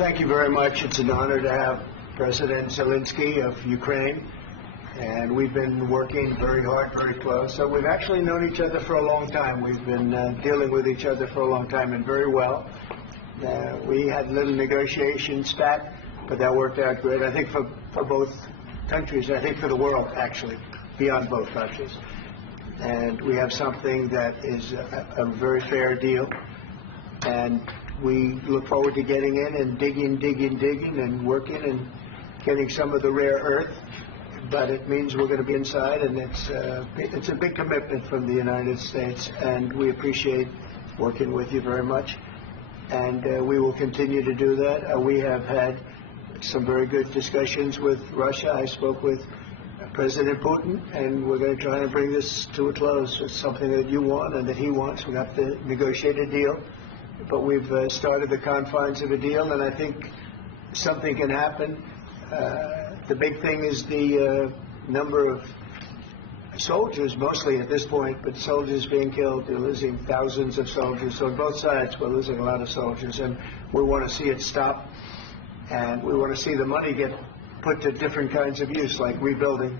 thank you very much. It's an honor to have President Zelensky of Ukraine, and we've been working very hard, very close. So we've actually known each other for a long time. We've been dealing with each other for a long time, and very well. We had a little negotiation spat, but that worked out great. I think for both countries, I think for the world, actually, beyond both countries. And we have something that is a very fair deal. And we look forward to getting in and digging and working and getting some of the rare earth. But it means we're going to be inside, and it's a big commitment from the United States, and we appreciate working with you very much. And we will continue to do that. We have had some very good discussions with Russia. I spoke with President Putin, and we're going to try and bring this to a close. It's something that you want and that he wants. We have to negotiate a deal. But we've started the confines of a deal, and I think something can happen. The big thing is the number of soldiers, mostly at this point, but soldiers being killed. They're losing thousands of soldiers. So on both sides, we're losing a lot of soldiers, and we want to see it stop. And we want to see the money get put to different kinds of use, like rebuilding.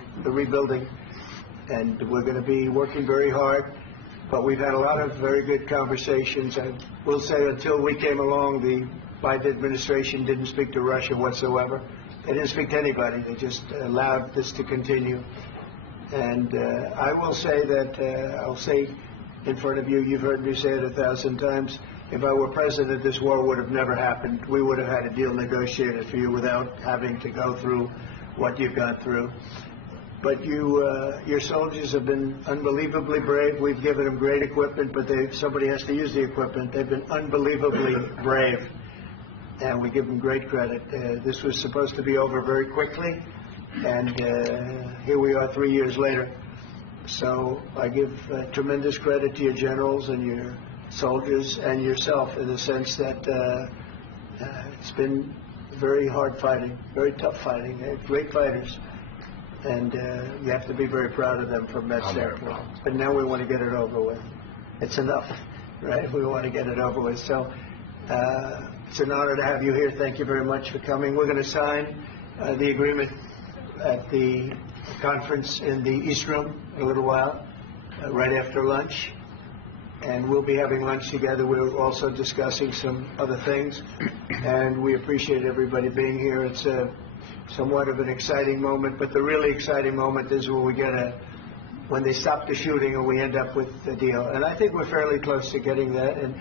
And we're going to be working very hard. But we've had a lot of very good conversations. I will say until we came along, the Biden administration didn't speak to Russia whatsoever. They didn't speak to anybody. They just allowed this to continue. And I will say that, I'll say in front of you, you've heard me say it 1,000 times, if I were president, this war would have never happened. We would have had a deal negotiated for you without having to go through what you've gone through. But your soldiers have been unbelievably brave. We've given them great equipment, but somebody has to use the equipment. They've been unbelievably brave, and we give them great credit. This was supposed to be over very quickly, and here we are 3 years later. So I give tremendous credit to your generals and your soldiers and yourself, in the sense that it's been very hard fighting, very tough fighting. They're great fighters. And you have to be very proud of them from that standpoint. But now we want to get it over with. It's enough, right? We want to get it over with. So it's an honor to have you here. Thank you very much for coming. We're going to sign the agreement at the conference in the East Room in a little while, right after lunch. And we'll be having lunch together. We're also discussing some other things. And we appreciate everybody being here. It's somewhat of an exciting moment, but the really exciting moment is when they stop the shooting and we end up with the deal. And I think we're fairly close to getting that, and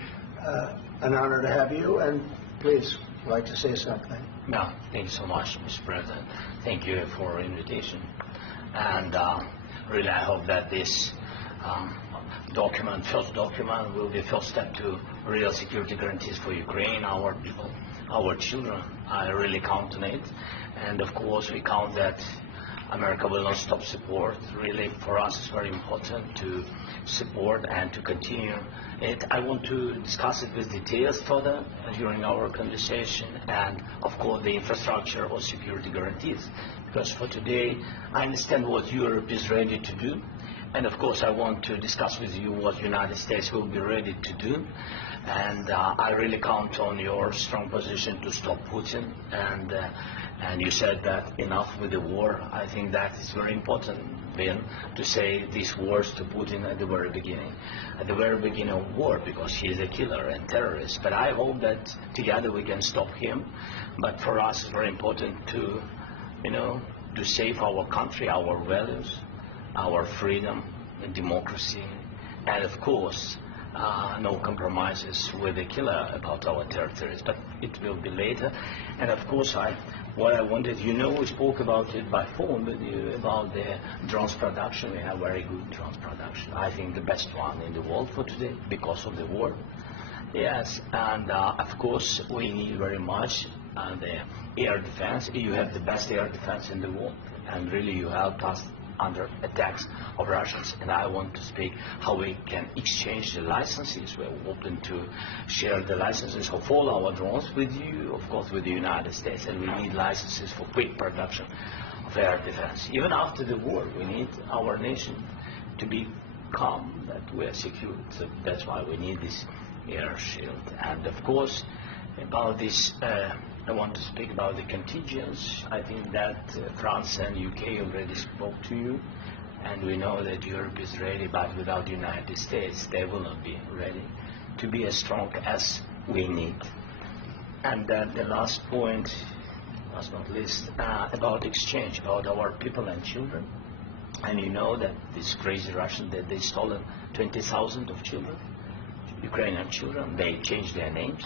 an honor to have you. And please, would you like to say something? No, thank you so much, Mr. President. Thank you for the invitation. And really, I hope that this first document, will be the first step to real security guarantees for Ukraine, our people, our children. I really count on it. And of course, we count that America will not stop support. Really, for us, it's very important to support and to continue it. I want to discuss it with details further during our conversation, and of course, the infrastructure or security guarantees. Because for today, I understand what Europe is ready to do. And of course, I want to discuss with you what the United States will be ready to do. And I really count on your strong position to stop Putin. And you said that enough with the war. I think that is very important, Ben, to say these words to Putin at the very beginning of war, because he is a killer and terrorist. But I hope that together we can stop him. But for us, it's very important to, to save our country, our values, our freedom and democracy, and of course, no compromises with the killer about our territories. But it will be later. And of course, what I wanted, we spoke about it by phone with you about the drones production. We have very good drones production. I think the best one in the world for today because of the war. Yes, and of course, we need very much the air defense. You have the best air defense in the world, and really you helped us under attacks of Russians. And I want to speak how we can exchange the licenses. We're open to share the licenses of all our drones with you, of course, with the United States. And we need licenses for quick production of air defense. Even after the war, we need our nation to be calm, that we are secure. So that's why we need this air shield. And of course, About this, I want to speak about the contingents. I think that France and UK already spoke to you, and we know that Europe is ready, but without the United States, they will not be ready to be as strong as we need. And then the last point, last not least, about exchange, about our people and children. And you know that this crazy Russian, that they stolen 20,000 of children, Ukrainian children. They changed their names,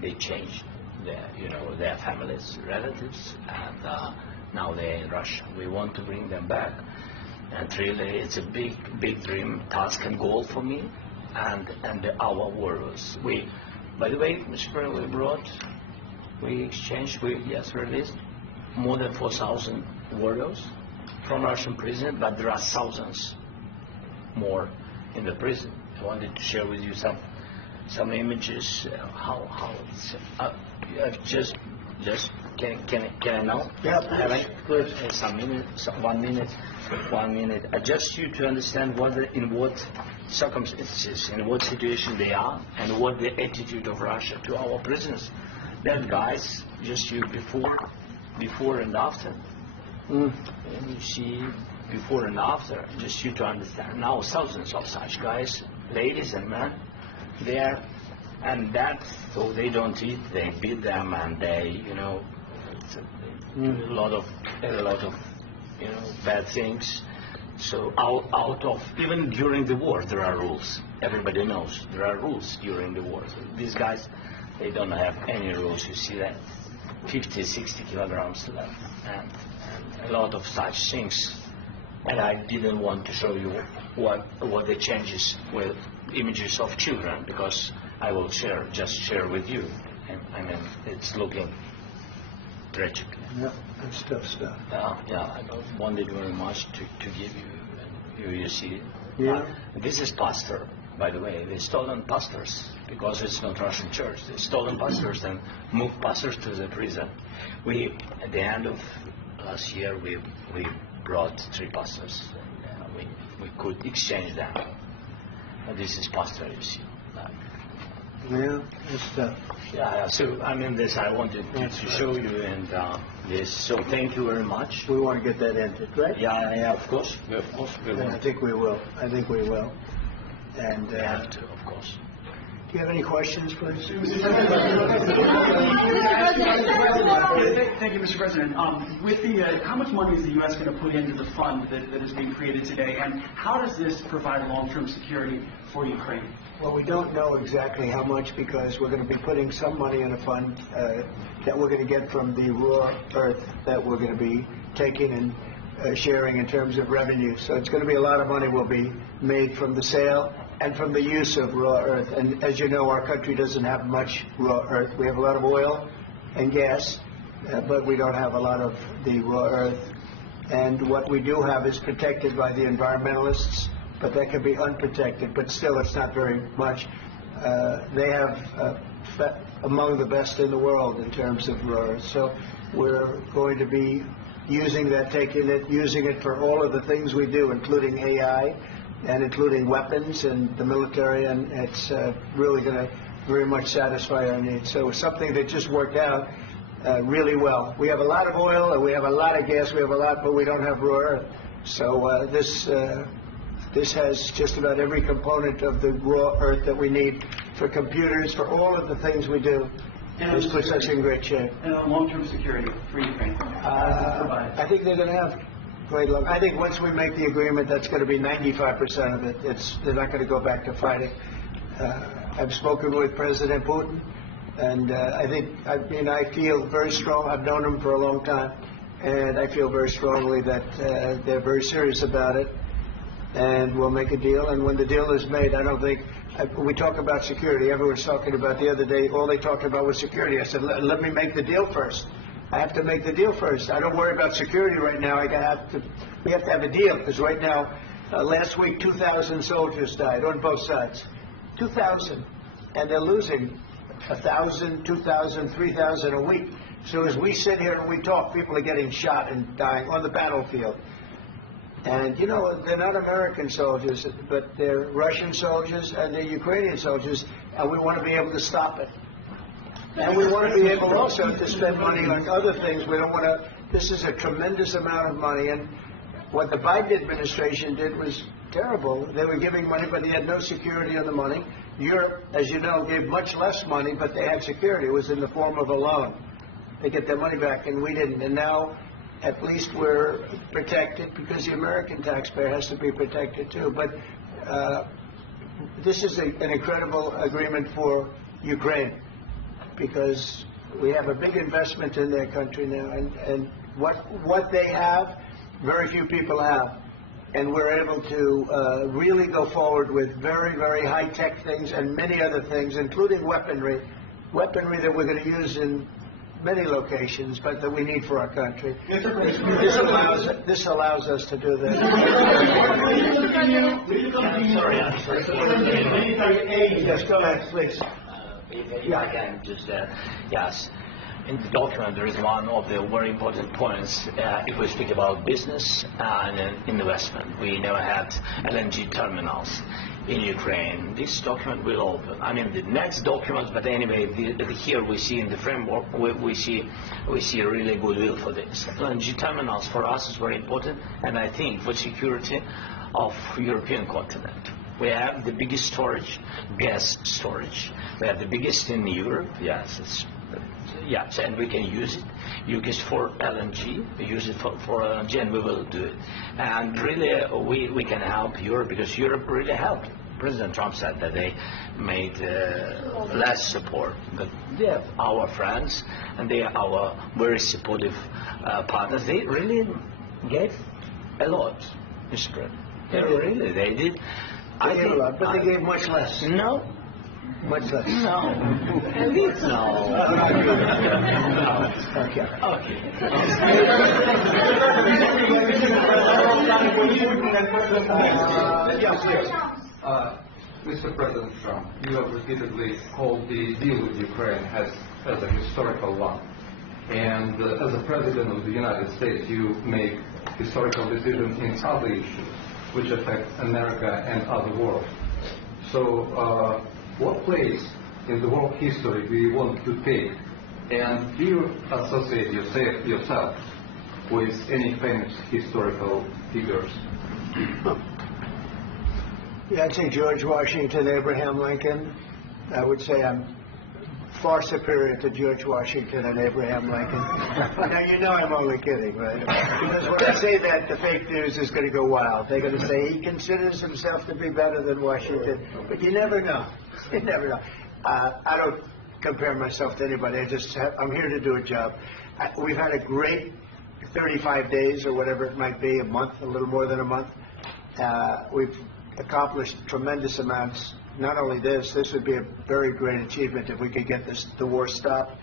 they changed their families, relatives, and now they're in Russia. We want to bring them back, and really it's a big dream, task and goal for me and our warriors. By the way, Mr. President, we exchanged, released more than 4,000 warriors from Russian prison, but there are thousands more in the prison. I wanted to share with you some images. How it's just can I know? Yeah, Have I? Good. Some minutes, 1 minute. Just you to understand in what circumstances, in what situation they are, and what the attitude of Russia to our prisoners. That guys, just you before and after. And you see before and after, just you to understand. Now thousands of such guys, ladies and men, there, and that, so they don't eat, they beat them, and they, a lot of bad things. So out of, even during the war, there are rules. Everybody knows there are rules during the war. So these guys, they don't have any rules. You see that 50, 60 kilograms left, and a lot of such things. And I didn't want to show you what the changes with images of children, because I will share with you. And, I mean, it's looking tragic. Yeah, that's tough stuff. I wanted very much to give you. You see it. Yeah. This is pastor, by the way. They stolen pastors because it's not Russian church. They stolen pastors and moved pastors to the prison. At the end of last year, we brought 3 pastors. And, we could exchange them. And this is pastor, you see. Yeah, that's tough. Yeah. So I mean, this I wanted to show you, and this. So thank you very much. We want to get that ended, right? Yeah. Of course. We will. I think we will. And We have to, of course. do you have any questions, please? Thank you, Mr. President. With how much money is the U.S. going to put into the fund that is being created today, and how does this provide long-term security for Ukraine? Well, we don't know exactly how much, because we're going to be putting some money in a fund that we're going to get from the raw earth that we're going to be taking and sharing in terms of revenue. So it's going to be a lot of money will be made from the sale and from the use of raw earth. And as you know, our country doesn't have much raw earth. We have a lot of oil and gas, but we don't have a lot of the raw earth. And what we do have is protected by the environmentalists, but that can be unprotected. But still, it's not very much. They have among the best in the world in terms of raw earth. So we're going to be using that, using it for all of the things we do, including AI, and including weapons and the military, and it's really going to very much satisfy our needs. So it's something that just worked out really well. We have a lot of oil, and we have a lot of gas, we have a lot, but we don't have raw earth. So this has just about every component of the raw earth that we need for computers, for all of the things we do. This puts us in great shape. And long-term security for Ukraine. I think they're going to have great luck. I think once we make the agreement, that's going to be 95% of it. They're not going to go back to fighting. I've spoken with President Putin, and I feel very strong. I've known him for a long time, and I feel very strongly that they're very serious about it, and we'll make a deal. And when the deal is made, I don't think we talk about security. Everyone's talking about the other day. All they talked about was security. I said, let me make the deal first. I have to make the deal first. I don't worry about security right now. We have to have a deal, because right now, last week, 2,000 soldiers died on both sides. 2,000. And they're losing 1,000, 2,000, 3,000 a week. So as we sit here and we talk, people are getting shot and dying on the battlefield. And, they're not American soldiers, but they're Russian soldiers and they're Ukrainian soldiers, and we want to be able to stop it. And we want to be able also to spend money on other things. We don't want to, this is a tremendous amount of money, and what the Biden administration did was terrible. They were giving money, but they had no security on the money. Europe, as you know, gave much less money, but they had security. It was in the form of a loan. They get their money back, and we didn't. And now, at least we're protected, because the American taxpayer has to be protected too. But this is an incredible agreement for Ukraine, because we have a big investment in their country now, and what they have, very few people have. And we're able to really go forward with very, very high-tech things and many other things, including weaponry that we're going to use in many locations, but that we need for our country. This allows us to do this. Yes, go ahead, please. If I can just, yes. In the document, there is one of the very important points. If we speak about business and investment, we never had LNG terminals in Ukraine. This document will open. I mean, the next document, but anyway, here we see in the framework, we see a really goodwill for this. LNG terminals for us is very important, and I think for security of European continent. We have the biggest storage, gas storage. We have the biggest in Europe. Yes, yes, and we can use it. Use it for LNG. We use it for LNG, and we will do it. And really, we can help Europe, because Europe really helped. President Trump said that they made less support, but they are our friends, and they are our very supportive partners. They really gave a lot, Mr. President. They did. They gave a lot, but they gave much less. No. Much less. No. No. Okay. Mr. President Trump, you have repeatedly called the deal with Ukraine as a historical one. And as a President of the United States, you make historical decisions in other issues which affect America and other world. So what place in the world history do you want to take? And do you associate yourself with any famous historical figures? Yeah, I'd say George Washington, Abraham Lincoln. I would say I'm far superior to George Washington and Abraham Lincoln. Now, you know I'm only kidding, right? Because when I say that, the fake news is going to go wild. They're going to say he considers himself to be better than Washington. But you never know. You never know. I don't compare myself to anybody. I'm here to do a job. We've had a great 35 days or whatever it might be, a month, a little more than a month. We've accomplished tremendous amounts. Not only this would be a very great achievement if we could get the war stopped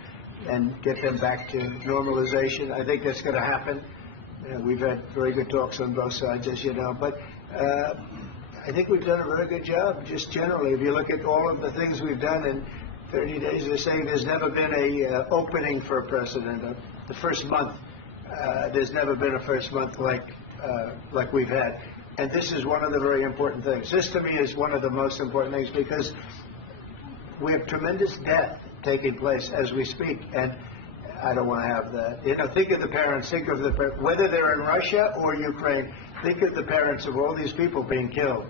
and get them back to normalization. I think that's going to happen. We've had very good talks on both sides, as you know. But I think we've done a very good job, just generally. If you look at all of the things we've done in 30 days, they're saying there's never been a opening for a president. The first month, there's never been a first month like we've had. And this is one of the very important things. This, to me, is one of the most important things, because we have tremendous death taking place as we speak, and I don't want to have that. You know, think of the parents, whether they're in Russia or Ukraine, think of the parents of all these people being killed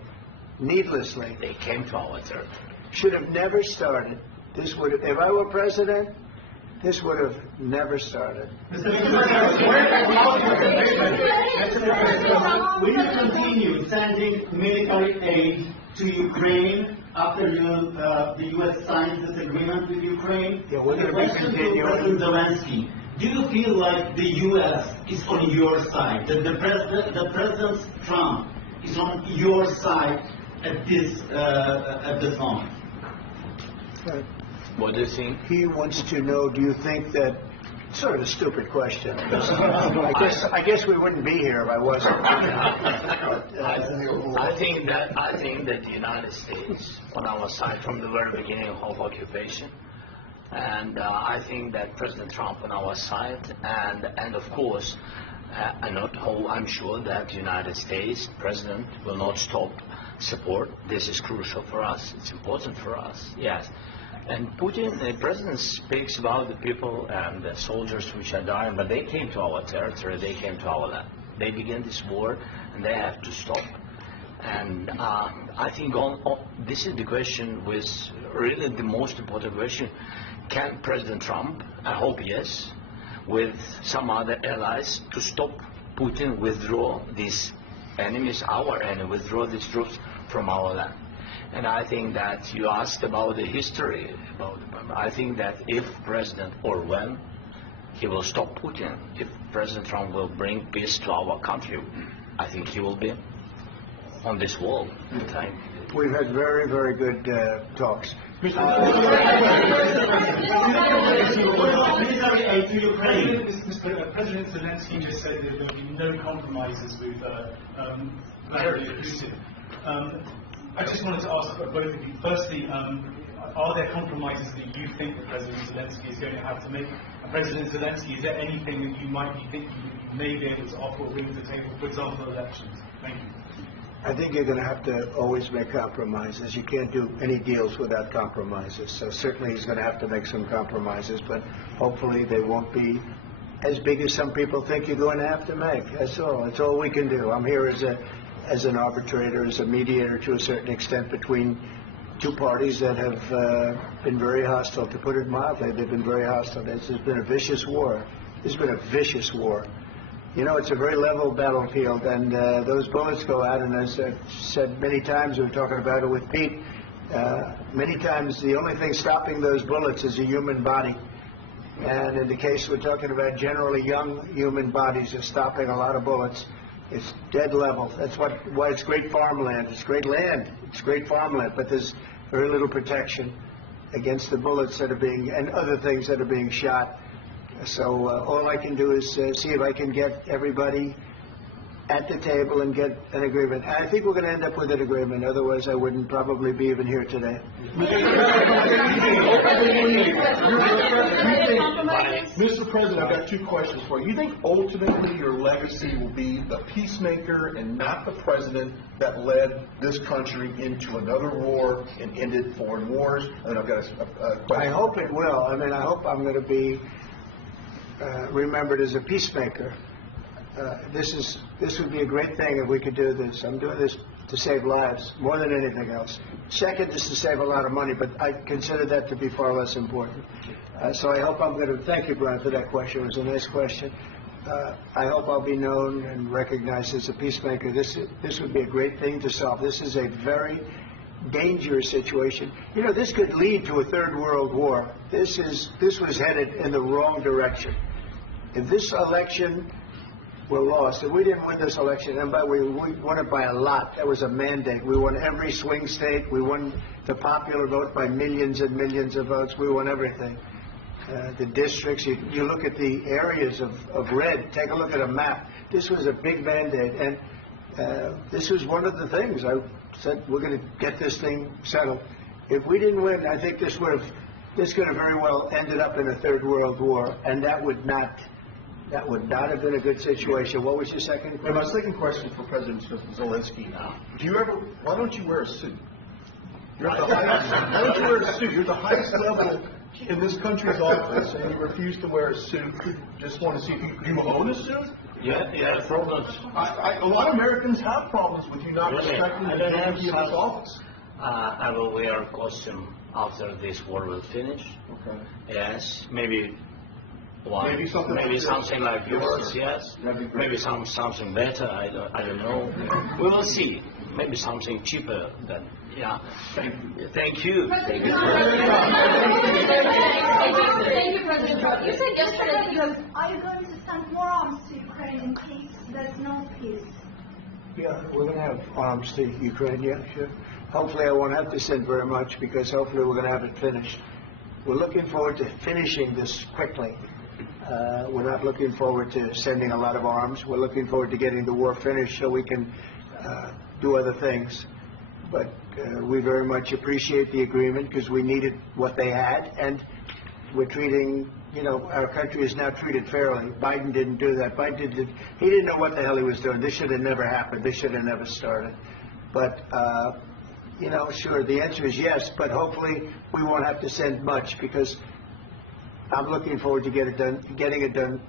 needlessly. They came to our territory. Should have never started. This would have, if I were president, this would have never started. Will you continue sending military aid to Ukraine after the U.S. signs this agreement with Ukraine? Yeah, we're going to be continuing. President Zelensky, do you feel like the U.S. is on your side, that the President Trump is on your side at this moment? What do you think? He wants to know, do you think that, sort of a stupid question. I guess we wouldn't be here if I wasn't. I think that the United States on our side from the very beginning of occupation, and I think that President Trump on our side, and of course, I'm sure that the United States President will not stop support. This is crucial for us. It's important for us. Yes. And Putin, the president, speaks about the people and the soldiers which are dying, but they came to our territory, they came to our land. They began this war, and they have to stop. And I think this is the question, with really the most important question. Can President Trump, I hope yes, with some other allies, to stop Putin, withdraw these enemies, our enemy, withdraw these troops from our land? And I think that you asked about the history. I think that if President, or when he will stop Putin, if President Trump will bring peace to our country, I think he will be on this wall in time. We've had very, very good talks. President Zelensky just said that there will be no compromises with Vladimir Putin. I just wanted to ask both of you. Firstly, are there compromises that you think that President Zelensky is going to have to make? And President Zelensky, is there anything that you might be thinking you may be able to offer or bring to the table, for example, elections? Thank you. I think you're going to have to always make compromises. You can't do any deals without compromises. So certainly he's going to have to make some compromises, but hopefully they won't be as big as some people think you're going to have to make. That's all. That's all we can do. I'm here as an arbitrator, as a mediator to a certain extent between two parties that have been very hostile. To put it mildly, they've been very hostile. There's been a vicious war. There's been a vicious war. You know, it's a very level battlefield, and those bullets go out, and as I've said many times, we were talking about it with Pete, many times the only thing stopping those bullets is a human body. And in the case we're talking about, generally young human bodies are stopping a lot of bullets. It's dead level. That's why it's great farmland. It's great land. It's great farmland, but there's very little protection against the bullets that are being, and other things that are being shot. So all I can do is see if I can get everybody at the table and get an agreement. I think we're going to end up with an agreement. Otherwise, I wouldn't probably be even here today. Mr. President, I've got two questions for you. You think ultimately your legacy will be the peacemaker and not the president that led this country into another war and ended foreign wars? And I've got a question. I hope it will. I mean, I hope I'm going to be remembered as a peacemaker. This would be a great thing if we could do this. I'm doing this to save lives more than anything else. Second is to save a lot of money, but I consider that to be far less important. So I hope I'm going to, thank you, Brian, for that question. It was a nice question. I hope I'll be known and recognized as a peacemaker. This would be a great thing to solve. This is a very dangerous situation. You know, this could lead to a third world war. This was headed in the wrong direction. If this election were lost, if we didn't win this election, and we won it by a lot, that was a mandate. We won every swing state. We won the popular vote by millions and millions of votes. We won everything. The districts, you look at the areas of red, take a look at a map. This was a big mandate, and this was one of the things I said, we're going to get this thing settled. If we didn't win, I think this could have very well ended up in a third world war, and that would not have been a good situation. What was your second question? And my second question for President Zelensky. Why don't you wear a suit? Why don't you wear a suit? You're the highest level in this country's office, and you refuse to wear a suit. Just want to see if you own a suit? Yeah, problems. A lot of Americans have problems with you not respecting the dignity of this office. I will wear a costume after this war will finish. Okay. Yes, maybe something something like yours. Yes, maybe something better. I don't know. We will see. Maybe something cheaper than. Yeah. Thank you. Thank you, President Trump. You said yesterday that are you going to send more arms to Ukraine in case there's no peace? Yeah, we're going to have arms to Ukraine, yeah, sure. Hopefully I won't have to send very much, because hopefully we're going to have it finished. We're looking forward to finishing this quickly. We're not looking forward to sending a lot of arms. We're looking forward to getting the war finished so we can do other things. But we very much appreciate the agreement, because we needed what they had, and we're treating, our country is now treated fairly. Biden didn't do that. He didn't know what the hell he was doing. This should have never happened. This should have never started. But you know, sure, the answer is yes, but hopefully we won't have to send much, because I'm looking forward to getting it done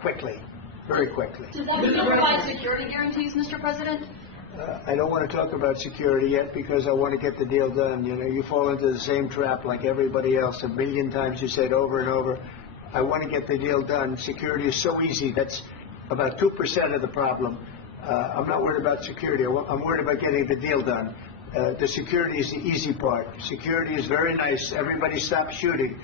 quickly, very quickly. Does that still provide security guarantees, Mr. President? I don't want to talk about security yet, because I want to get the deal done. You know, you fall into the same trap like everybody else. A million times you said over and over, I want to get the deal done. Security is so easy. That's about 2% of the problem. I'm not worried about security. I'm worried about getting the deal done. The security is the easy part. Security is very nice. Everybody stopped shooting.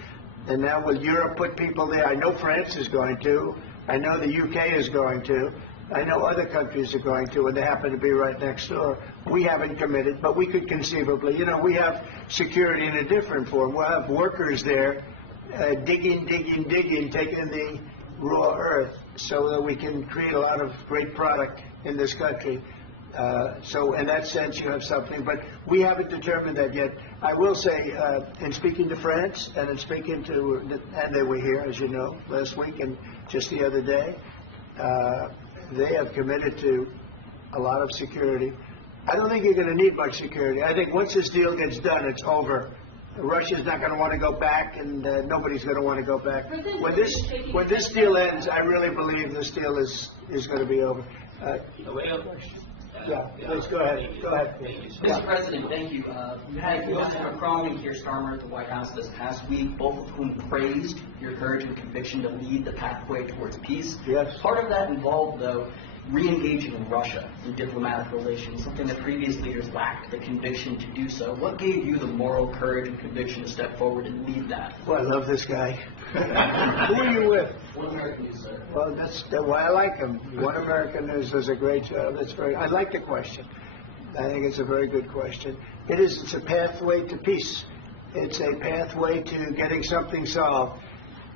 And now will Europe put people there? I know France is going to. I know the UK is going to. I know other countries are going to, and they happen to be right next door. We haven't committed, but we could conceivably. You know, we have security in a different form. We'll have workers there digging, taking the raw earth so that we can create a lot of great product in this country. So in that sense, you have something, but we haven't determined that yet. I will say, in speaking to France and in speaking to, and they were here, as you know, last week and just the other day, they have committed to a lot of security. I don't think you're going to need much security. I think once this deal gets done, it's over. Russia's not going to want to go back, and nobody's going to want to go back. When this deal ends, I really believe this deal is going to be over. Yeah, please go ahead. Go ahead. Mr. President, thank you. You had President Macron and Keir Starmer at the White House this past week, both of whom praised your courage and conviction to lead the pathway towards peace. Yes. Part of that involved, though, re-engaging Russia in diplomatic relations, something that previous leaders lacked the conviction to do so. What gave you the moral courage and conviction to step forward and lead that? Well, I love this guy. Who are you with? One American News, sir. Well, that's why I like him. One American News does a great job. I like the question. I think it's a very good question. It's a pathway to peace. It's a pathway to getting something solved.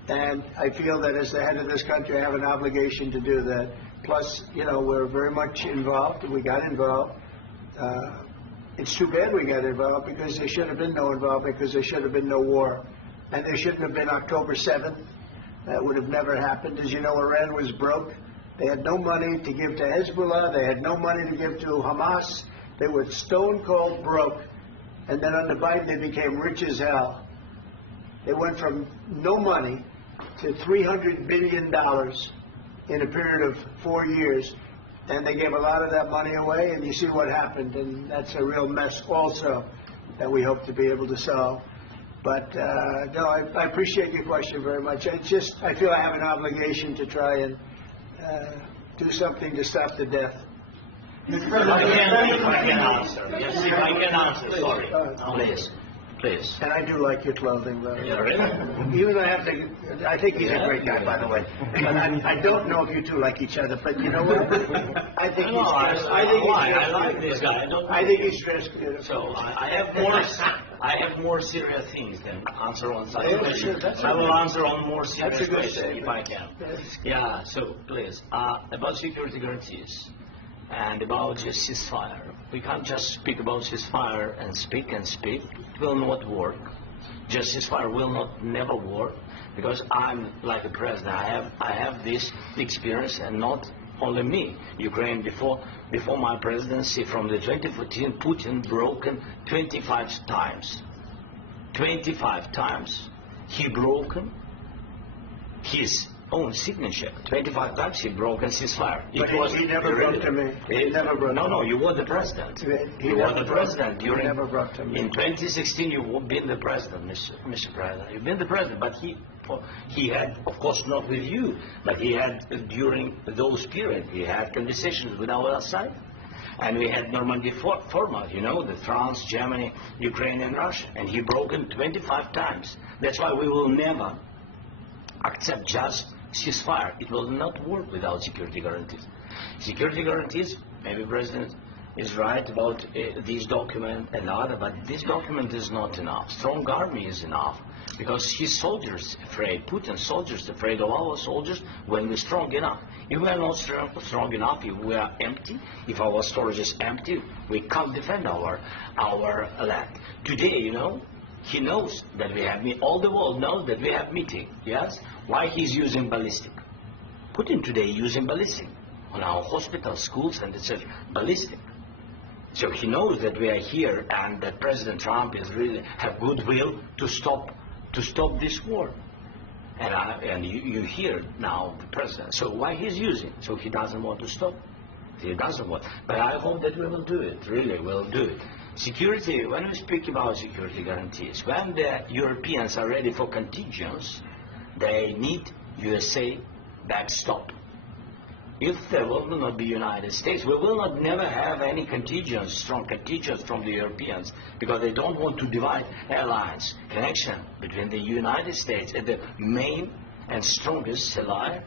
And I feel that as the head of this country, I have an obligation to do that. Plus, you know, we're very much involved. We got involved. It's too bad we got involved, because there should have been no involvement, because there should have been no war. And there shouldn't have been October 7th. That would have never happened. As you know, Iran was broke. They had no money to give to Hezbollah. They had no money to give to Hamas. They were stone cold broke. And then under Biden, they became rich as hell. They went from no money to $300 billion in a period of 4 years. And they gave a lot of that money away, and you see what happened. And that's a real mess also that we hope to be able to solve. But, no, I appreciate your question very much. I feel I have an obligation to try and do something to stop the death. Mr. President, if I can answer. Yes, if I can answer, sorry. Please. And I do like your clothing, though. Yeah, really? Even though I think he's a great guy, by the way. But I don't know if you two like each other, but you know what? I think he's dressed. I like this guy. I think he's dressed beautiful. So I have more serious things than answer on such Yeah, questions. sure, that's I will okay. answer on more serious That's a good questions statement. if I can. Yes. Yeah, so please, about security guarantees and about just ceasefire. We can't just speak about ceasefire and speak. It will not work. Just ceasefire will never work, because I'm like a president. I have this experience, and not only me. Ukraine before my presidency, from the 2014, Putin broken 25 times. 25 times he broken his own signature. 25 times he broke a ceasefire. But he never broke to me. He never broke. No, you were the president. You were the president He during. never broke to me. In 2016, you've been the president, Mr. President. You've been the president, but he had, of course, not with you, but he had during those periods. He had conversations with our side, and we had Normandy format. You know, the France, Germany, Ukraine, and Russia, and he broken 25 times. That's why we will never accept just ceasefire. It will not work without security guarantees. Security guarantees, maybe President is right about this document and other, but this document is not enough. Strong army is enough, because his soldiers afraid, Putin's soldiers afraid of our soldiers when we're strong enough. If we are not strong enough, if we are empty, if our storage is empty, we can't defend our land. Today, you know, he knows that we have all the world knows that we have meeting. Yes, why he's using ballistic? Putin today using ballistic on our hospitals, schools, and etc. Ballistic. So he knows that we are here and that President Trump is really have goodwill to stop this war. And you hear now the president. So why he's using? So he doesn't want to stop. He doesn't want. But I hope that we will do it. Really, we'll do it. Security. When we speak about security guarantees, when the Europeans are ready for contingents, they need USA backstop. If there will not be United States, we will not never have any contingents, strong contingents from the Europeans, because they don't want to divide alliance, connection between the United States and the main and strongest ally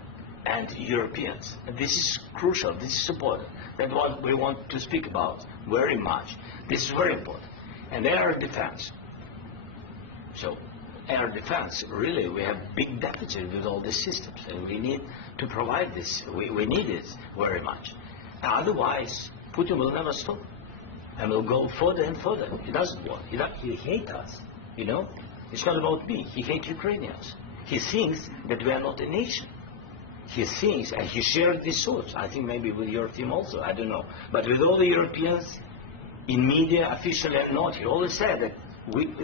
and Europeans. And this is crucial, this is important. That's what we want to speak about very much. This is very important. And air defense. So air defense, really, we have big deficit with all these systems, and we need to provide this. We need it very much. Otherwise, Putin will never stop, and will go further and further. He doesn't want. He hates us. You know, it's not about me. He hates Ukrainians. He thinks that we are not a nation. He thinks, and he shared these thoughts. I think maybe with your team also. I don't know, but with all the Europeans, in media, officially or not, he always said that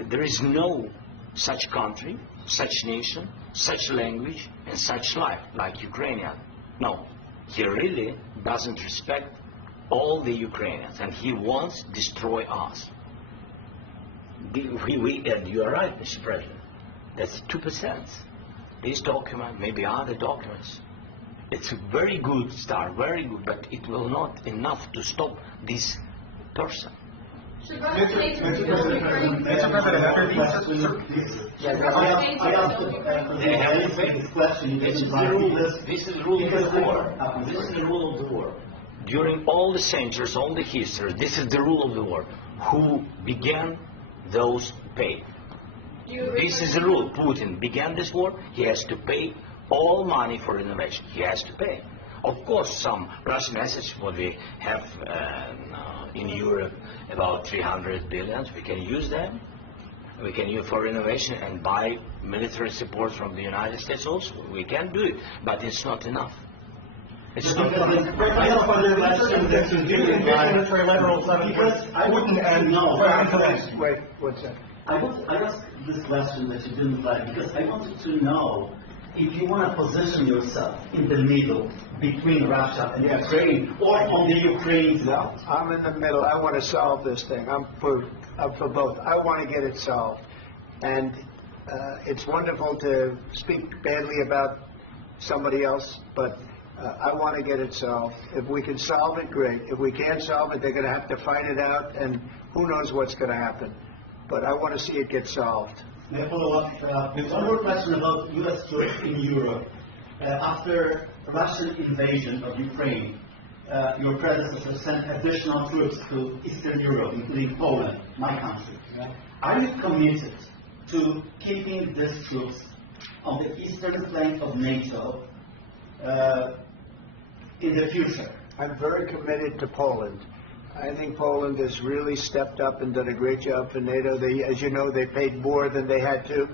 there is no such country, such nation, such language, and such life like Ukrainian. No, he really doesn't respect all the Ukrainians, and he wants to destroy us. And you are right, Mr. President. That's 2%. This document, maybe other documents, it's a very good start, very good, but it will not enough to stop this person. Mr. President, This is the rule of the war. This is the rule of the war. During all the centuries, all the history, this is the rule of the war. Who began, those pay. This is the rule. Putin began this war. He has to pay all money for innovation. He has to pay. Of course, some Russian assets, what we have in Europe, about 300 billion, we can use them. We can use for innovation and buy military support from the United States also. We can do it, but it's not enough. It's not enough. Wait, what's that? I asked this question that you didn't like because I wanted to know if you want to position yourself in the middle between Russia and Ukraine, or on the Ukraine side. No, I'm in the middle. I want to solve this thing. I'm for both. I want to get it solved. And it's wonderful to speak badly about somebody else, but I want to get it solved. If we can solve it, great. If we can't solve it, they're going to have to fight it out, and who knows what's going to happen. But I want to see it get solved. May I follow up with one more question about U.S. troops in Europe? After Russian invasion of Ukraine, your predecessor sent additional troops to Eastern Europe, including Poland, my country. Are you committed to keeping these troops on the eastern flank of NATO in the future? I'm very committed to Poland. I think Poland has really stepped up and done a great job for NATO. They, as you know, they paid more than they had to.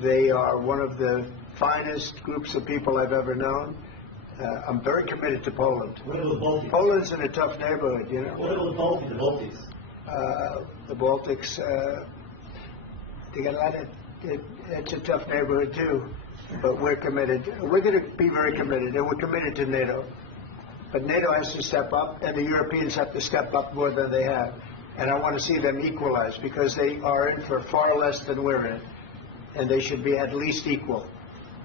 They are one of the finest groups of people I've ever known. I'm very committed to Poland. What about the Baltics? Poland's in a tough neighborhood, you know. What about the Baltics? The Baltics, they got a lot of, it's a tough neighborhood too. But we're committed. We're going to be very committed, and we're committed to NATO. But NATO has to step up, and the Europeans have to step up more than they have. And I want to see them equalize, because they are in for far less than we're in. And they should be at least equal.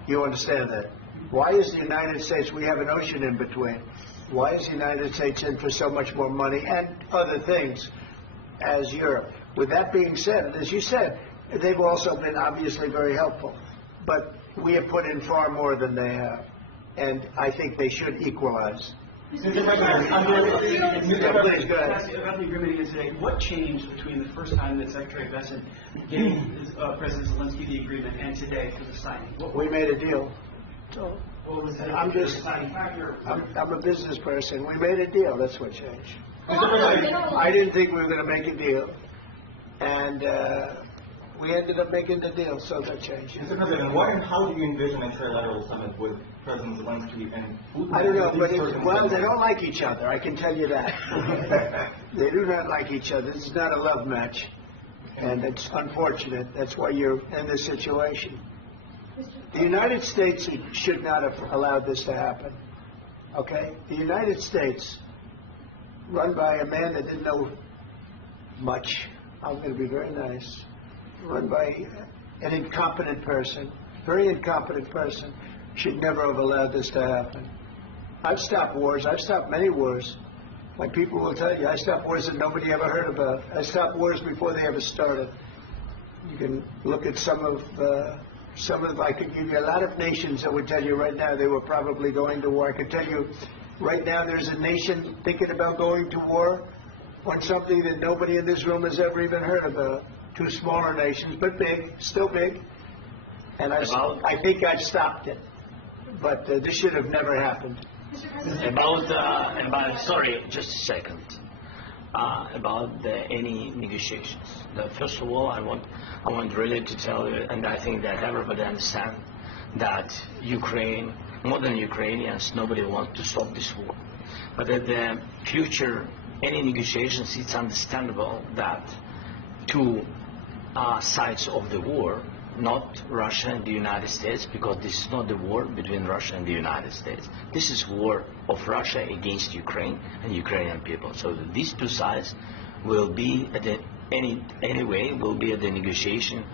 You understand that? Why is the United States, we have an ocean in between. Why is the United States in for so much more money and other things as Europe? With that being said, as you said, they've also been obviously very helpful. But we have put in far more than they have. And I think they should equalize. Mr. President, Please, go ahead. about the agreement yesterday, what changed between the first time that Secretary Vance gave President Zelensky the agreement and today for the signing? We made a deal. What was that? I'm just, deciding factor? I'm a business person. We made a deal. That's what changed. I didn't think we were going to make a deal. And we ended up making the deal, so that changed. Mr. President, what and how do you envision a trilateral summit with President Zelensky and Putin. I don't know, but well, they don't like each other, I can tell you that. They do not like each other. This is not a love match, and it's unfortunate. That's why you're in this situation. The United States should not have allowed this to happen, okay? The United States, run by a man that didn't know much, I'm going to be very nice, run by an incompetent person, very incompetent person, should never have allowed this to happen. I've stopped wars. I've stopped many wars. Like people will tell you, I stopped wars that nobody ever heard about. I stopped wars before they ever started. You can look at some of, I could give you a lot of nations that would tell you right now they were probably going to war. I could tell you right now there's a nation thinking about going to war on something that nobody in this room has ever even heard about. Two smaller nations, but big, still big. And I think I've stopped it. But this should have never happened. Sorry, just a second. About any negotiations. First of all, I want really to tell you, and I think that everybody understands that Ukraine, more than Ukrainians, nobody wants to stop this war. But at the future, any negotiations, it's understandable that two sides of the war, not Russia and the United States, because this is not the war between Russia and the United States. This is war of Russia against Ukraine and Ukrainian people. So these two sides will be at the will be at the negotiation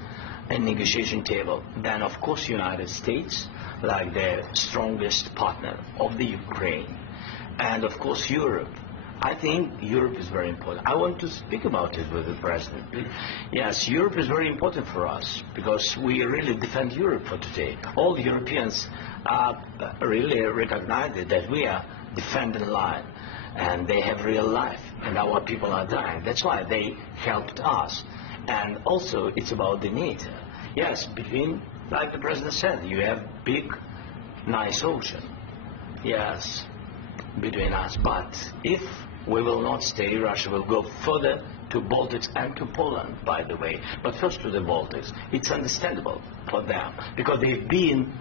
table. Then of course United States, like the strongest partner of the Ukraine, and of course Europe. I think Europe is very important. I want to speak about it with the President. Yes, Europe is very important for us because we really defend Europe for today. All Europeans really recognize that we are defending line and they have real life and our people are dying. That's why they helped us. And also it's about the NATO. Yes, between, like the President said, you have big, nice ocean. Yes, between us. But if we will not stay, Russia will go further to Baltics and to Poland, by the way. But first to the Baltics. It's understandable for them because they've been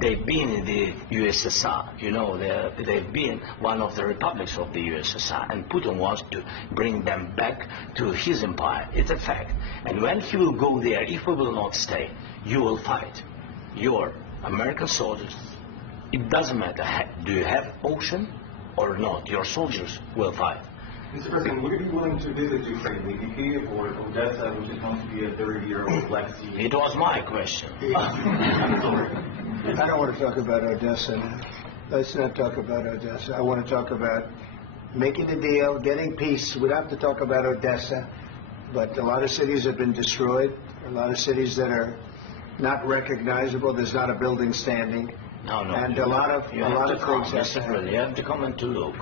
in the USSR. You know, they've been one of the republics of the USSR, and Putin wants to bring them back to his empire. It's a fact. And when he will go there, if we will not stay, you will fight. Your American soldiers, it doesn't matter, do you have ocean or not, your soldiers will fight. Mr. President, would you be willing to visit Ukraine, maybe Kyiv or Odessa, which is going to be a 30-year-old legacy? It was my question. I don't want to talk about Odessa now. Let's not talk about Odessa. I want to talk about making a deal, getting peace. We don't have to talk about Odessa, but a lot of cities have been destroyed, a lot of cities that are not recognizable. There's not a building standing. No. And a lot of things have to You have to come and to look.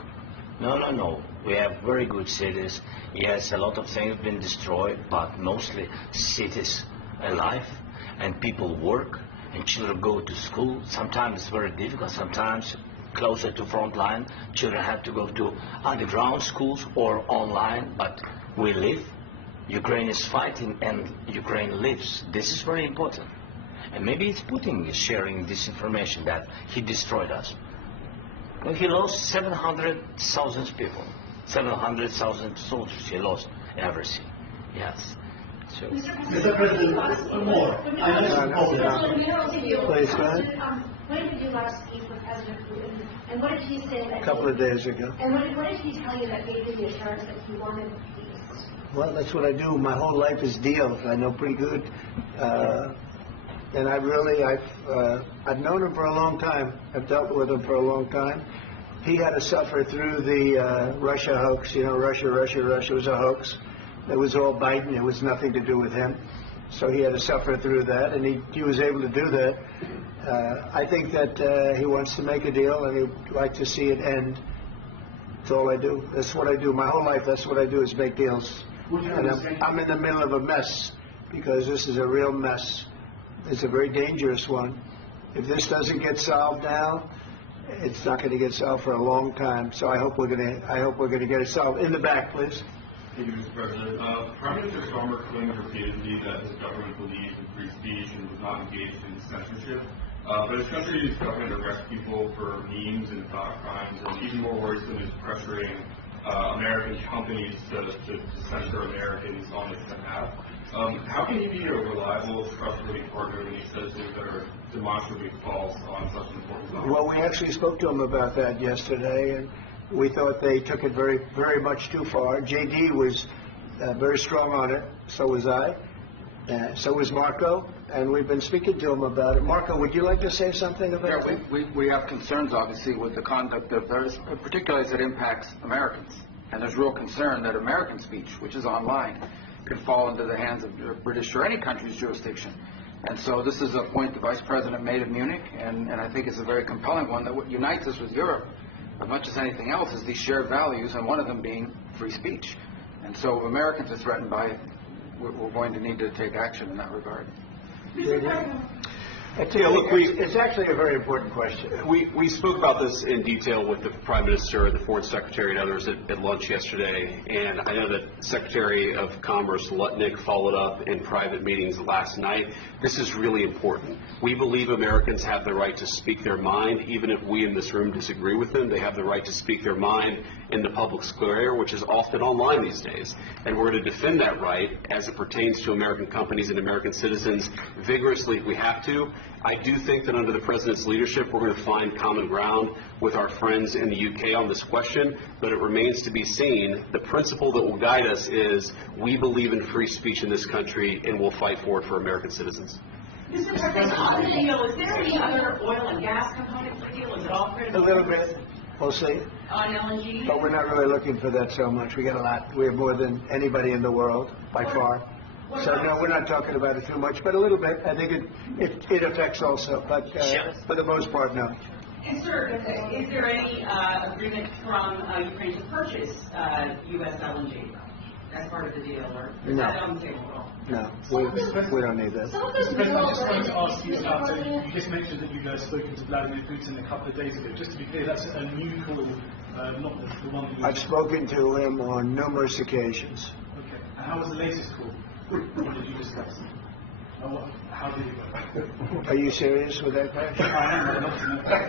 No. We have very good cities. Yes, a lot of things have been destroyed, but mostly cities alive, and people work, and children go to school. Sometimes it's very difficult. Sometimes closer to front line, children have to go to underground schools or online. But we live. Ukraine is fighting, and Ukraine lives. This is very important. And maybe it's Putin sharing this information that he destroyed us. Well, he lost 700,000 people, 700,000 soldiers. He lost everything. Yes. So. Mr. President, one more. I know Please, go ahead. When did you last speak with President Putin? And what did he say? A couple of days ago. And what did he tell you that gave you the assurance that he wanted peace? Well, that's what I do. My whole life is deals. I know pretty good. And I've known him for a long time. I've dealt with him for a long time. He had to suffer through the Russia hoax. You know, Russia was a hoax. It was all Biden. It was nothing to do with him. So he had to suffer through that, and he was able to do that. I think that he wants to make a deal, and he'd like to see it end. That's all I do. That's what I do. My whole life, that's what I do is make deals. And I'm in the middle of a mess because this is a real mess. It's a very dangerous one. If this doesn't get solved now, it's not going to get solved for a long time. So I hope we're going to get it solved. In the back, please. Thank you, Mr. President. Prime Minister Starmer claimed repeatedly that his government believes in free speech and was not engaged in censorship. But his country's government arrests people for memes and thought crimes, and even more worrisome is pressuring American companies to censor Americans on its behalf. How can he be a reliable, trustworthy partner when he says things that are demonstrably false on such an important topic? Well, we actually spoke to him about that yesterday, and we thought they took it very, very much too far. JD was very strong on it. So was I. So was Marco, and we've been speaking to him about it. Marco, would you like to say something about that? We have concerns, obviously, with the conduct of theirs, particularly as it impacts Americans. And there's real concern that American speech, which is online, could fall into the hands of British or any country's jurisdiction. And so this is a point the Vice President made in Munich, and I think it's a very compelling one, that what unites us with Europe, as much as anything else, is these shared values, and one of them being free speech. And so if Americans are threatened by it, we're going to need to take action in that regard. It's actually a very important question. We spoke about this in detail with the Prime Minister, the Foreign Secretary, and others at lunch yesterday, and I know that Secretary of Commerce Lutnick followed up in private meetings last night. This is really important. We believe Americans have the right to speak their mind, even if we in this room disagree with them. They have the right to speak their mind in the public square, which is often online these days. And we're going to defend that right as it pertains to American companies and American citizens vigorously if we have to. I do think that under the President's leadership, we're going to find common ground with our friends in the UK on this question, but it remains to be seen. The principle that will guide us is we believe in free speech in this country, and we'll fight for it for American citizens. Mr. President, on the deal, is there any other oil and gas component to the deal? Is it all critical? A little bit. We'll see. On LNG? But we're not really looking for that so much. We got a lot. We have more than anybody in the world, by far. So, no, we're not talking about it too much, but a little bit. I think it affects also, but for the most part, no. And, sir, is there any agreement from Ukraine to purchase U.S. LNG as part of the deal, or is that on the table at all? No, we don't need that. Mr. President, I just wanted to ask you about, you just mentioned that you've spoken to Vladimir Putin a couple of days ago. Just to be clear, that's a new call, not the one that you... I've spoken to him on numerous occasions. Okay. And how was the latest call? What did you discuss? How did it go? Are you serious with that question?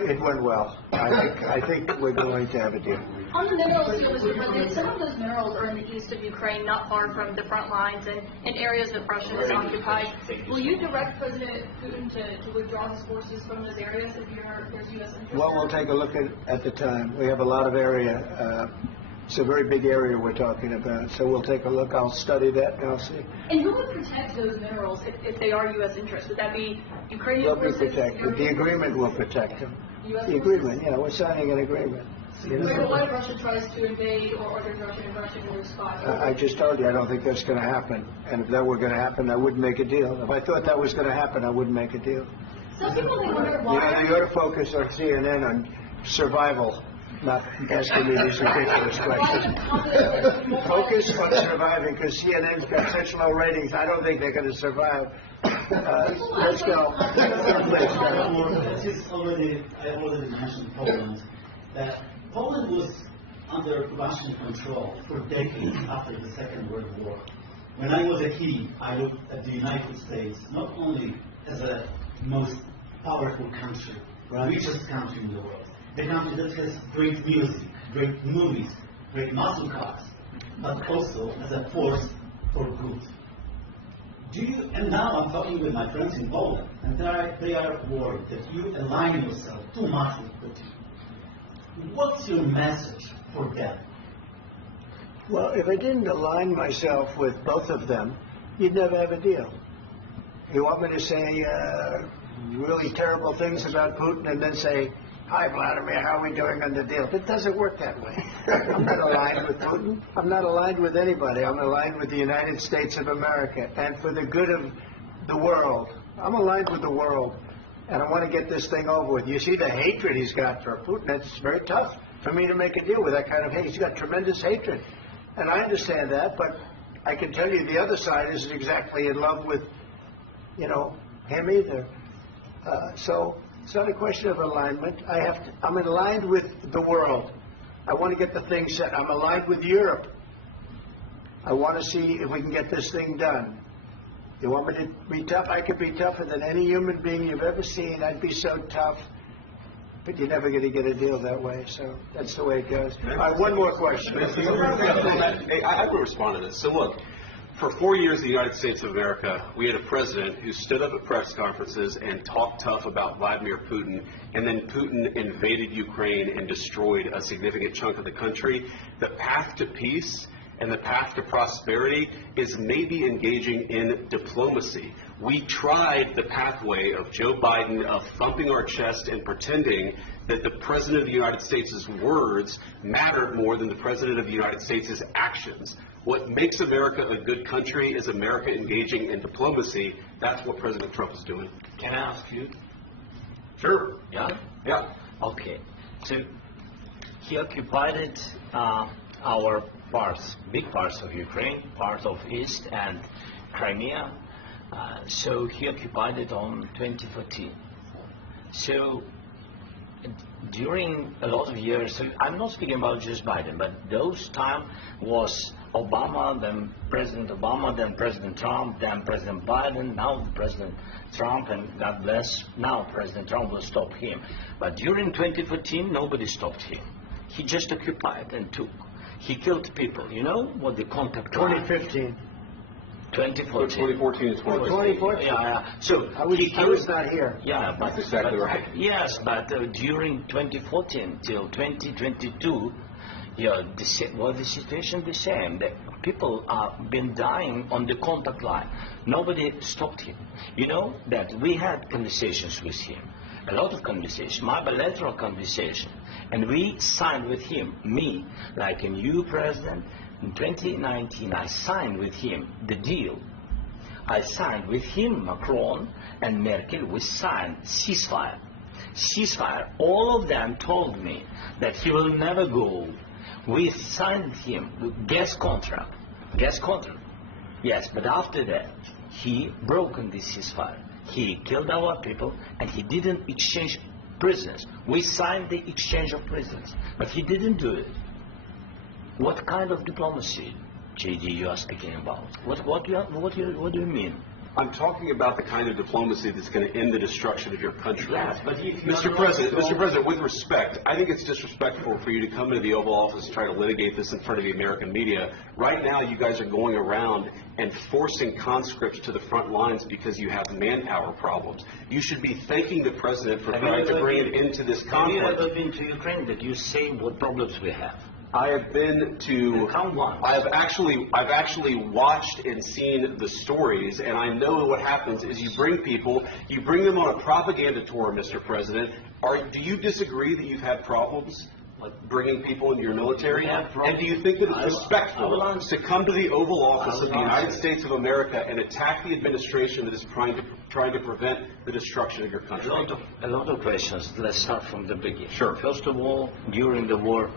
It went well. I think we're going to have a deal. On the minerals deal, Mr. President, some of those minerals are in the east of Ukraine, not far from the front lines and in areas that Russia has occupied. Will you direct President Putin to withdraw his forces from those areas if there's U.S. interest? Well, we'll take a look at the time. We have a lot of area. It's a very big area we're talking about, so we'll take a look. I'll study that and I'll see. And who would protect those minerals if they are U.S. interests? Would that be Ukrainian forces? They'll be protected. The agreement will protect them. The agreement, yeah, we're signing an agreement. So what if Russia tries to invade or there's Russian aggression in their spot? I just told you I don't think that's going to happen. And if that were going to happen, I wouldn't make a deal. If I thought that was going to happen, I wouldn't make a deal. Some people may wonder why. You ought to focus on CNN on survival. Not asking me these ridiculous questions. Focus on surviving, because CNN's got such low ratings. I don't think they're going to survive. Let's go. I already mentioned Poland. Poland was under Russian control for decades after the Second World War. When I was a kid, I looked at the United States not only as a most powerful country, richest country in the world, the country that has great music, great movies, great muscle cars, but also as a force for good. And now I'm talking with my friends in Poland, and they are worried that you align yourself too much with Putin. What's your message for them? Well, if I didn't align myself with both of them, you'd never have a deal. You want me to say really terrible things about Putin and then say, "Hi, Vladimir, how are we doing on the deal?" It doesn't work that way. I'm not aligned with Putin. I'm not aligned with anybody. I'm aligned with the United States of America and for the good of the world. I'm aligned with the world, and I want to get this thing over with. You see the hatred he's got for Putin. It's very tough for me to make a deal with that kind of hate. He's got tremendous hatred, and I understand that, but I can tell you the other side isn't exactly in love with, him either. So it's not a question of alignment. I'm aligned with the world. I want to get the thing set. I'm aligned with Europe. I want to see if we can get this thing done. You want me to be tough? I could be tougher than any human being you've ever seen. I'd be so tough. But you're never going to get a deal that way, so that's the way it goes. All right, one more question. Hey, I will respond to this. So look, for 4 years in the United States of America, we had a president who stood up at press conferences and talked tough about Vladimir Putin, and then Putin invaded Ukraine and destroyed a significant chunk of the country. The path to peace and the path to prosperity is maybe engaging in diplomacy. We tried the pathway of Joe Biden of thumping our chest and pretending that the President of the United States' words mattered more than the President of the United States' actions. What makes America a good country is America engaging in diplomacy. That's what President Trump is doing. Can I ask you? Sure. Yeah? Yeah. Okay. So he occupied our parts, big parts of Ukraine, part of East and Crimea. So he occupied it on 2014. So during a lot of years, so I'm not speaking about just Biden, but those time was Obama, then President Obama, then President Trump, then President Biden, now President Trump, and God bless, now President Trump will stop him. But during 2014, nobody stopped him. He just occupied and took. He killed people. You know what the contact 2015. 2014. 2014 is 2014. Yeah. So I was not here. Yeah, that's exactly right. Yes, but during 2014 till 2022, yeah, the situation the same. The people have been dying on the contact line. Nobody stopped him. You know that we had conversations with him, a lot of conversations, my bilateral conversation, and we signed with him, me, like a new president. In 2019, I signed with him the deal. I signed with him, Macron and Merkel, we signed ceasefire. Ceasefire, all of them told me that he will never go. We signed him with gas contract. Gas contract. Yes, but after that, he broken this ceasefire. He killed our people and he didn't exchange prisoners. We signed the exchange of prisoners, but he didn't do it. What kind of diplomacy, JD, you are speaking about? What do you mean? I'm talking about the kind of diplomacy that's going to end the destruction of your country. Yes, but if you Mr. President, with respect, I think it's disrespectful for you to come into the Oval Office and try to litigate this in front of the American media. Right now, you guys are going around and forcing conscripts to the front lines because you have manpower problems. You should be thanking the President for trying to bring it into this conflict. Have you ever been to Ukraine that you say what problems we have? I have been to. I've actually watched and seen the stories, and I know what happens is you bring them on a propaganda tour, Mr. President. Do you disagree that you've had problems like bringing people into your military? And do you think that it's respectful to come to the Oval Office of the United States of America and attack the administration that is trying to prevent the destruction of your country? A lot of questions. Let's start from the beginning. Sure. First of all, during the war,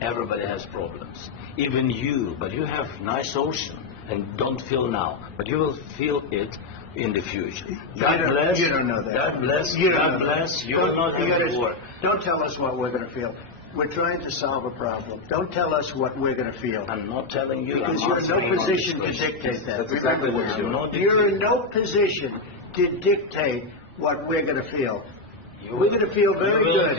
everybody has problems. Even you, but you have nice ocean and don't feel now, but you will feel it in the future. God bless. You don't know that. God bless. God bless. You will not have to work. Don't tell us what we're going to feel. We're trying to solve a problem. Don't tell us what we're going to feel. I'm not telling you. Because you're in no position to dictate that. That's exactly what you're doing. You're in no position to dictate what we're going to feel. We're going to feel very good.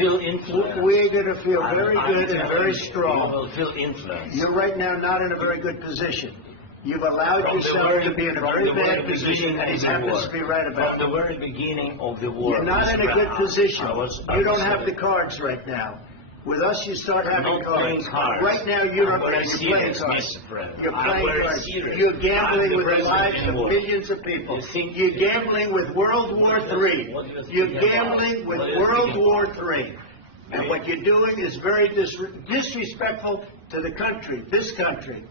We're going to feel very good and very strong. You will feel influence. You're right now not in a very good position. You've allowed yourself to be in a very bad position, and he happens to be right about it. From the very beginning of the war. You're not in a good position. You don't have the cards right now. With us, you start having cards. Right now, you're playing cards. You're playing cards. You're gambling with the lives of millions of people. You're gambling with World War III. You're gambling with World War III. And what you're doing is very disrespectful to the country, this country.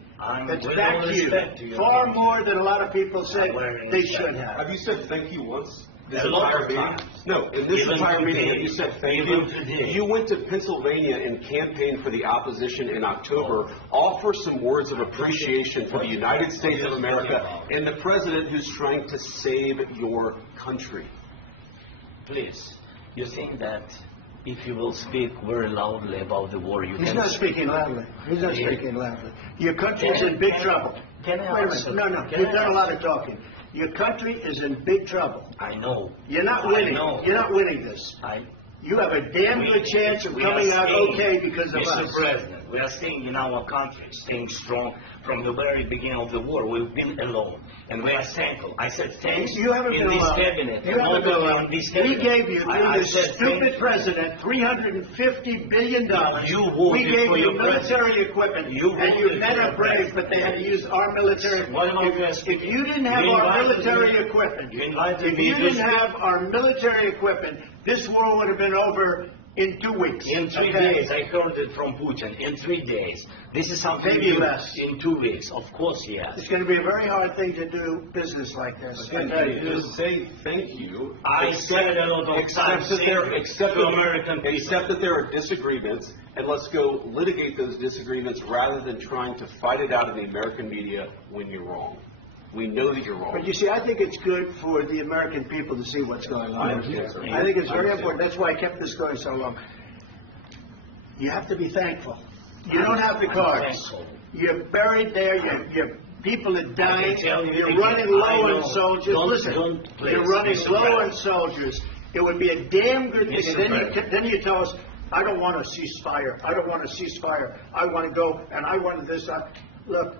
That's back to you. Far more than a lot of people say they should have. Have you said thank you once? A lot of times. No, in this entire meeting, have you said thank you? You went to Pennsylvania and campaigned for the opposition in October. Offer some words of appreciation for the United States of America and the president who's trying to save your country. Please, you think that if you will speak very loudly about the war, you can... He's not speaking loudly. He's not speaking loudly. Your country's in big trouble. Can I Wait a minute. No. You've done a lot of talking. Your country is in big trouble. I know. You're not I winning. know. You're not winning this. You have a damn good chance of coming out okay because of us. Mr. President, we are staying in our country, staying strong from the very beginning of the war. We've been alone, and we are thankful. I said thanks You haven't in been this alone. cabinet. You haven't been alone. In this We cabinet. gave you, I you said stupid thank president, $350 billion. You voted we gave for you your military equipment, and you voted men for are your brave, but they had to use our military. What am I asking? If you didn't have You our invited military me- equipment, You invited if me you to didn't speak. have our military equipment, this war would have been over in 2 weeks. In 3 days, I heard it from Putin. In 3 days. This is something Maybe new. less. In 2 weeks. Of course, yes. It's going to be a very hard thing to do business like this. I tell you. Just say thank you. I said a lot of times, Accept to American people. Accept that there are disagreements, and let's go litigate those disagreements rather than trying to fight it out in the American media when you're wrong. We know that you're wrong. But you see, I think it's good for the American people to see what's going on. I understand, sir. I think it's very I understand. important. That's why I kept this going so long. You have to be thankful. You don't have the I'm cards. thankful. You're buried there. Your people are dying. tell you You're again, running I low know. on soldiers. Don't- Listen, don't please, you're running Mr. low on President. soldiers. It would be a damn good thing. Mr. Then you tell us, I don't want a ceasefire. I don't want a ceasefire. I want to go, and I want this. Look,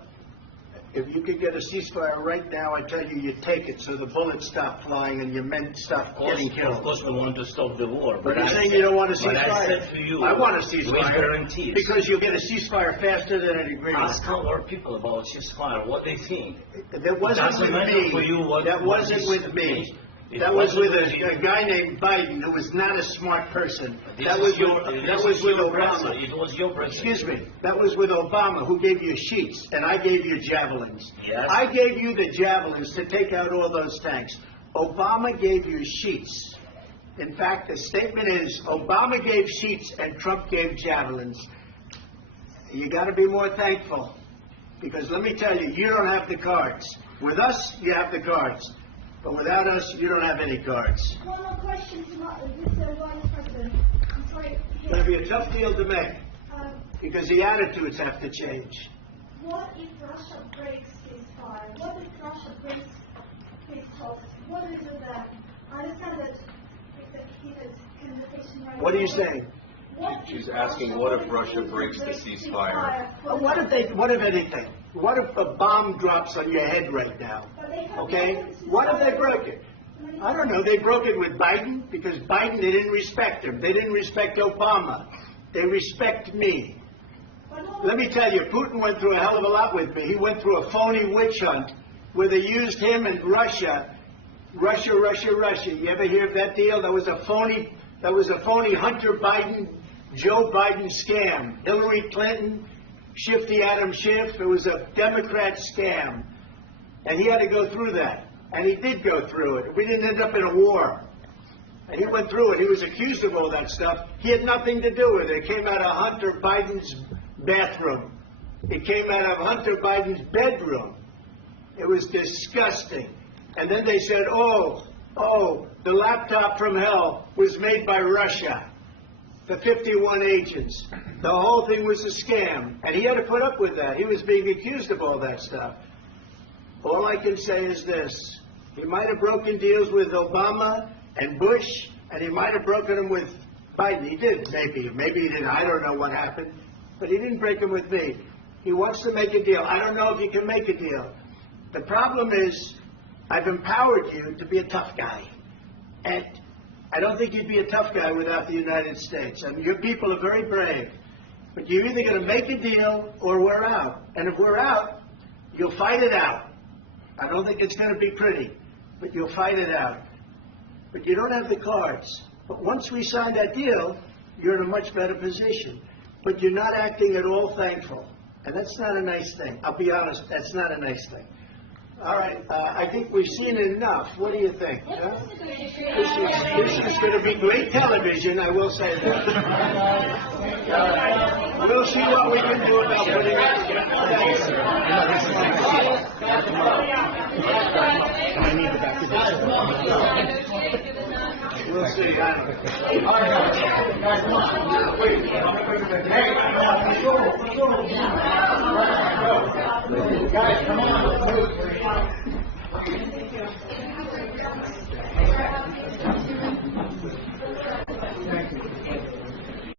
if you could get a ceasefire right now, I tell you, you take it so the bullets stop flying and your men stop getting Of killed. course, we want to stop the war. But you're I saying said- you don't want a But ceasefire. I said to you, I want a with ceasefire. guarantees. Because you'll get a ceasefire faster than an agreement. Ask our people about ceasefire, what they think. That wasn't Doesn't with matter for you me. what- That what wasn't is- with me. It That was with wasn't with a guy named Biden who was not a smart person. This That is was your- with, this that was is with your Obama. president. It was your president. Excuse me. That was with Obama, who gave you sheets, and I gave you javelins. Yes. I gave you the javelins to take out all those tanks. Obama gave you sheets. In fact, the statement is Obama gave sheets and Trump gave javelins. You got to be more thankful, because let me tell you, you don't have the cards. With us, you have the cards, but without us, you don't have any cards. One more question to Mr. Vice President. I'm sorry. It's going to be a tough deal to make, Um, because the attitudes have to change. What if Russia breaks ceasefire? What if Russia breaks peace talks? What is it then? I understand that it's a heated conversation right now. What are you saying? What She's if asking, what if Russia breaks the ceasefire? What if anything? What if a bomb drops on your head right now? Okay? What if they broke it? I don't know. They broke it with Biden because Biden, they didn't respect him. They didn't respect Obama. They respect me. Let me tell you, Putin went through a hell of a lot with me. He went through a phony witch hunt where they used him and Russia. Russia. You ever hear of that deal? That was a phony Hunter Biden, Joe Biden scam. Hillary Clinton, Shifty Adam Schiff. It was a Democrat scam. And he had to go through that. And he did go through it. We didn't end up in a war. And he went through it. He was accused of all that stuff. He had nothing to do with it. It came out of Hunter Biden's bathroom. It came out of Hunter Biden's bedroom. It was disgusting. And then they said, oh, the laptop from hell was made by Russia. The 51 agents. The whole thing was a scam. And he had to put up with that. He was being accused of all that stuff. All I can say is this. He might have broken deals with Obama and Bush, and he might have broken them with Biden. He did, maybe. Maybe he didn't. I don't know what happened. But he didn't break them with me. He wants to make a deal. I don't know if he can make a deal. The problem is, I've empowered you to be a tough guy. And I don't think you'd be a tough guy without the United States. I mean, your people are very brave. But you're either going to make a deal or we're out. And if we're out, you'll fight it out. I don't think it's going to be pretty, but you'll fight it out. But you don't have the cards. But once we sign that deal, you're in a much better position. But you're not acting at all thankful. And that's not a nice thing. I'll be honest, that's not a nice thing. All right, I think we've seen enough. What do you think? Huh? This is going to be great television, I will say that. We'll see what we can do about putting it together. I need the back of this. We'll see. Guys, come on.